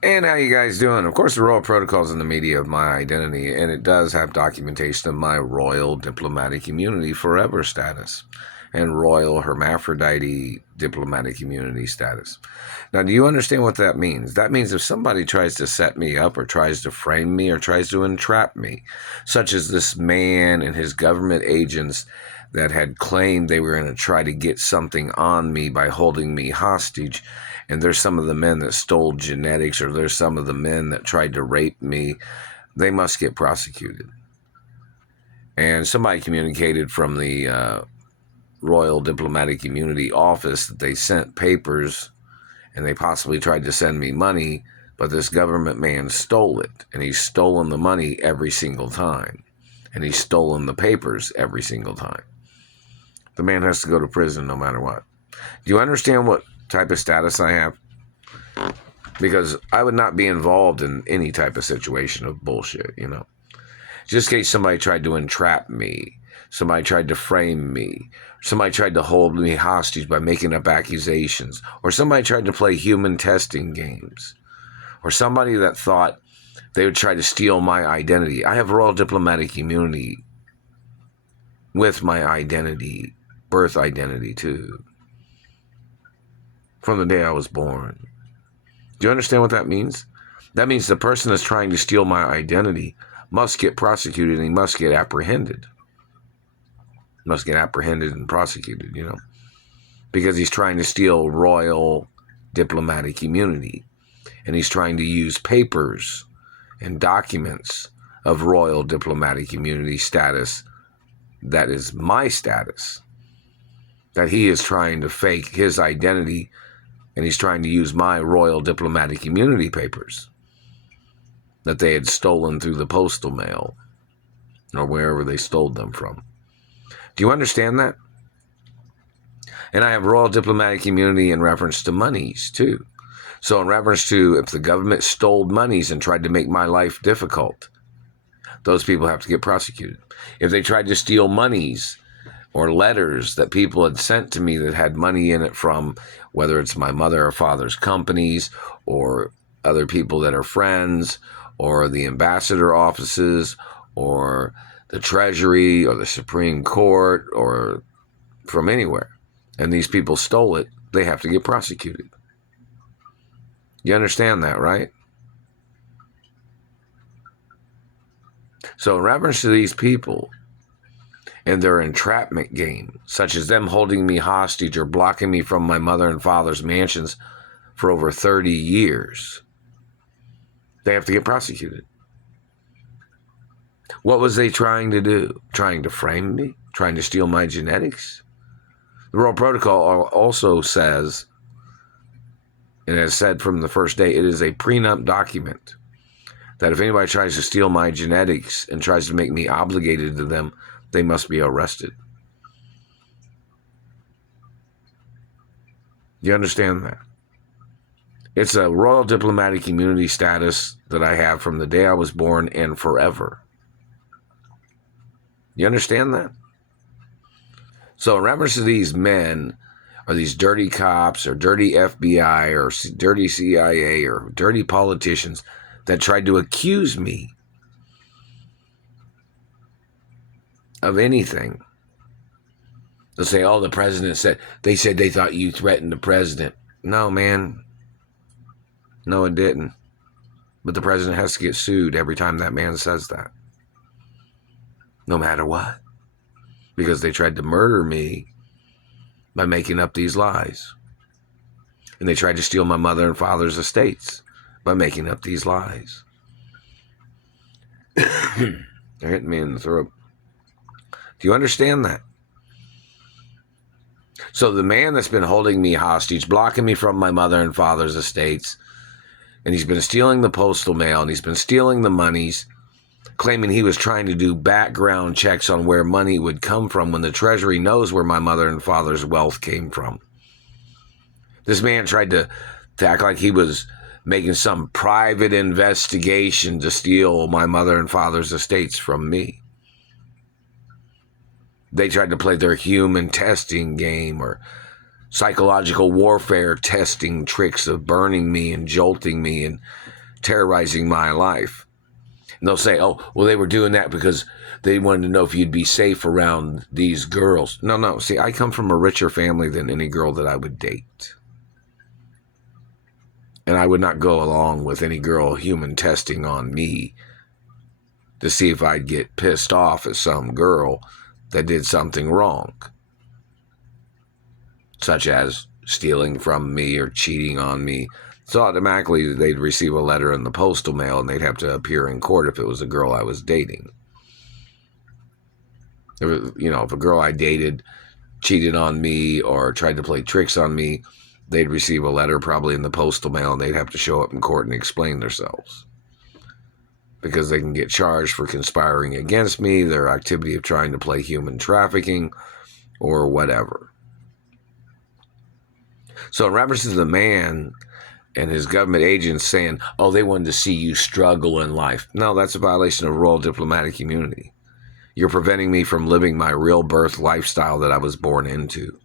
And how you guys doing? Of course, the royal protocols in the media of my identity, and it does have documentation of my royal diplomatic immunity forever status and royal hermaphrodity diplomatic immunity status. Now, do you understand what that means? That means if somebody tries to set me up or tries to frame me or tries to entrap me, such as this man and his government agents that had claimed they were going to try to get something on me by holding me hostage, and there's some of the men that stole genetics, or there's some of the men that tried to rape me, they must get prosecuted. And somebody communicated from the Royal Diplomatic Immunity Office that they sent papers and they possibly tried to send me money, but this government man stole it, and he's stolen the money every single time, and he's stolen the papers every single time. The man has to go to prison no matter what. Do you understand what type of status I have? Because I would not be involved in any type of situation of bullshit, you know. Just in case somebody tried to entrap me, somebody tried to frame me, somebody tried to hold me hostage by making up accusations, or somebody tried to play human testing games, or somebody that thought they would try to steal my identity. I have royal diplomatic immunity with my identity, birth identity too, from the day I was born. Do you understand what that means? That means the person that's trying to steal my identity must get prosecuted, and he must get apprehended. Must get apprehended and prosecuted, you know, because he's trying to steal royal diplomatic immunity, and he's trying to use papers and documents of royal diplomatic immunity status that is my status, that he is trying to fake his identity, and he's trying to use my royal diplomatic immunity papers that they had stolen through the postal mail or wherever they stole them from. Do you understand that? And I have royal diplomatic immunity in reference to monies too. So in reference to if the government stole monies and tried to make my life difficult, those people have to get prosecuted. If they tried to steal monies or letters that people had sent to me that had money in it from, whether it's my mother or father's companies or other people that are friends or the ambassador offices or the Treasury or the Supreme Court or from anywhere, and these people stole it, they have to get prosecuted. You understand that, right? So in reference to these people and their entrapment game, such as them holding me hostage or blocking me from my mother and father's mansions for over 30 years, they have to get prosecuted. What was they trying to do? Trying to frame me? Trying to steal my genetics? The Royal Protocol also says, and has said from the first day, it is a prenup document that if anybody tries to steal my genetics and tries to make me obligated to them, they must be arrested. You understand that? It's a royal diplomatic immunity status that I have from the day I was born and forever. You understand that? So in reference to these men, or these dirty cops, or dirty FBI, or dirty CIA, or dirty politicians that tried to accuse me of anything, they'll say, oh, the president said, they said they thought you threatened the president. No, man. No, it didn't. But the president has to get sued every time that man says that. No matter what. Because they tried to murder me by making up these lies. And they tried to steal my mother and father's estates by making up these lies. They're hitting me in the throat. Do you understand that? So the man that's been holding me hostage, blocking me from my mother and father's estates, and he's been stealing the postal mail, and he's been stealing the monies, claiming he was trying to do background checks on where money would come from when the Treasury knows where my mother and father's wealth came from. This man tried to act like he was making some private investigation to steal my mother and father's estates from me. They tried to play their human testing game or psychological warfare testing tricks of burning me and jolting me and terrorizing my life. And they'll say, oh, well, they were doing that because they wanted to know if you'd be safe around these girls. No. See, I come from a richer family than any girl that I would date. And I would not go along with any girl human testing on me to see if I'd get pissed off at some girl that did something wrong, such as stealing from me or cheating on me. So automatically they'd receive a letter in the postal mail and they'd have to appear in court if it was a girl I was dating. If a girl I dated cheated on me or tried to play tricks on me, they'd receive a letter probably in the postal mail and they'd have to show up in court and explain themselves. Because they can get charged for conspiring against me, their activity of trying to play human trafficking, or whatever. So in reference to the man and his government agents saying, oh, they wanted to see you struggle in life. No, that's a violation of royal diplomatic immunity. You're preventing me from living my real birth lifestyle that I was born into.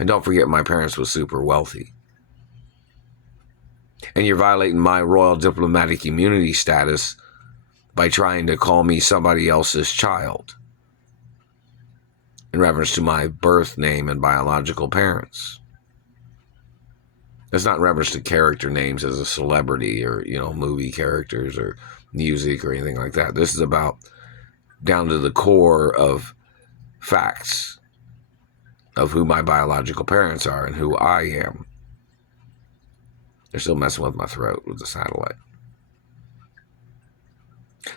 And don't forget, my parents were super wealthy. And you're violating my royal diplomatic immunity status by trying to call me somebody else's child in reference to my birth name and biological parents. It's not in reference to character names as a celebrity or, movie characters or music or anything like that. This is about down to the core of facts of who my biological parents are and who I am. They're still messing with my throat with the satellite.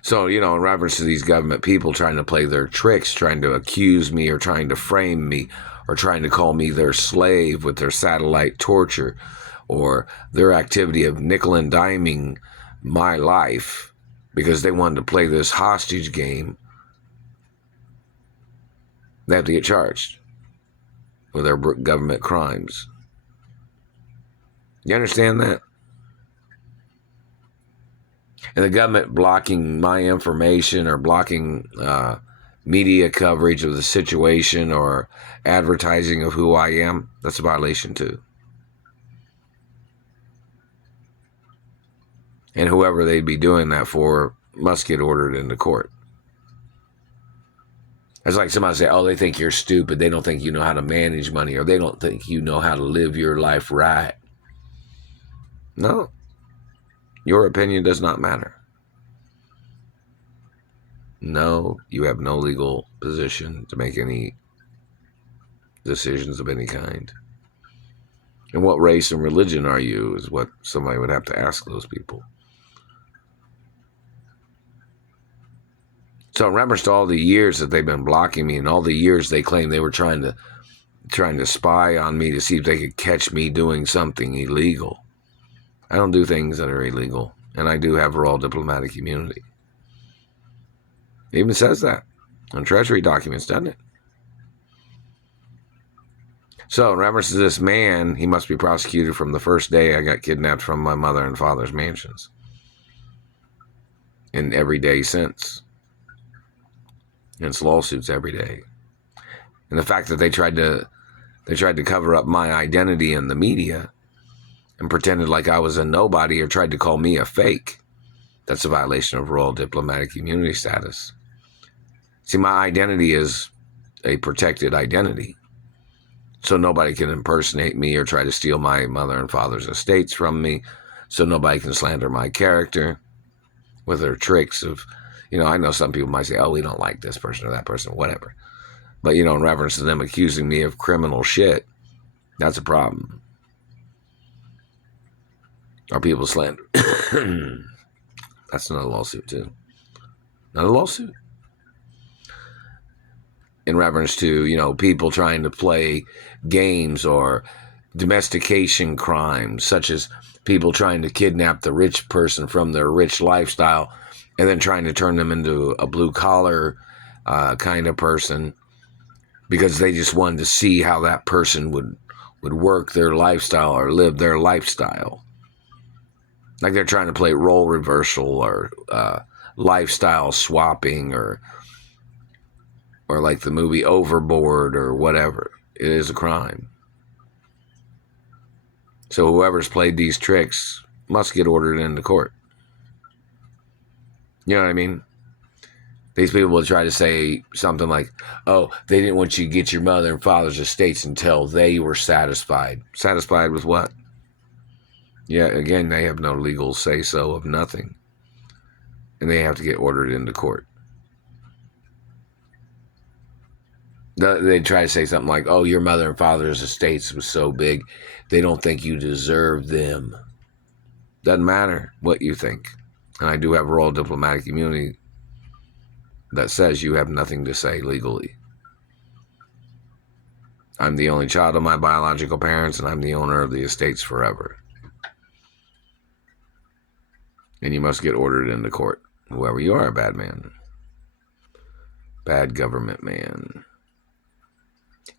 So, in reference to these government people trying to play their tricks, trying to accuse me or trying to frame me or trying to call me their slave with their satellite torture or their activity of nickel and diming my life because they wanted to play this hostage game, they have to get charged with their government crimes. You understand that? And the government blocking my information or blocking media coverage of the situation or advertising of who I am, that's a violation too. And whoever they'd be doing that for must get ordered into court. It's like somebody say, oh, they think you're stupid. They don't think you know how to manage money, or they don't think you know how to live your life right. No. Your opinion does not matter. No, you have no legal position to make any decisions of any kind. And what race and religion are you is what somebody would have to ask those people. So in reference to all the years that they've been blocking me and all the years they claim they were trying to spy on me to see if they could catch me doing something illegal. I don't do things that are illegal, and I do have royal diplomatic immunity. It even says that on Treasury documents, doesn't it? So in reference to this man, he must be prosecuted from the first day I got kidnapped from my mother and father's mansions. And every day since. And it's lawsuits every day. And the fact that they tried to cover up my identity in the media and pretended like I was a nobody or tried to call me a fake, that's a violation of royal diplomatic immunity status. See, my identity is a protected identity. So nobody can impersonate me or try to steal my mother and father's estates from me. So nobody can slander my character with their tricks of, I know some people might say, oh, we don't like this person or that person, whatever. But, in reference to them accusing me of criminal shit, that's a problem. Are people slander? That's another lawsuit, too. Another lawsuit. In reference to, people trying to play games or domestication crimes, such as people trying to kidnap the rich person from their rich lifestyle and then trying to turn them into a blue-collar kind of person because they just wanted to see how that person would work their lifestyle or live their lifestyle. Like they're trying to play role reversal or lifestyle swapping or like the movie Overboard or whatever. It is a crime. So whoever's played these tricks must get ordered into court. You know what I mean? These people will try to say something like, oh, they didn't want you to get your mother and father's estates until they were satisfied. Satisfied with what? Yeah, again, they have no legal say-so of nothing. And they have to get ordered into court. They try to say something like, oh, your mother and father's estates was so big, they don't think you deserve them. Doesn't matter what you think. And I do have royal diplomatic immunity that says you have nothing to say legally. I'm the only child of my biological parents, and I'm the owner of the estates forever. And you must get ordered into court. Whoever you are, bad man. Bad government man.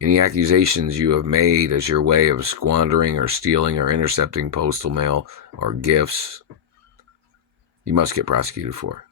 Any accusations you have made as your way of squandering or stealing or intercepting postal mail or gifts, you must get prosecuted for.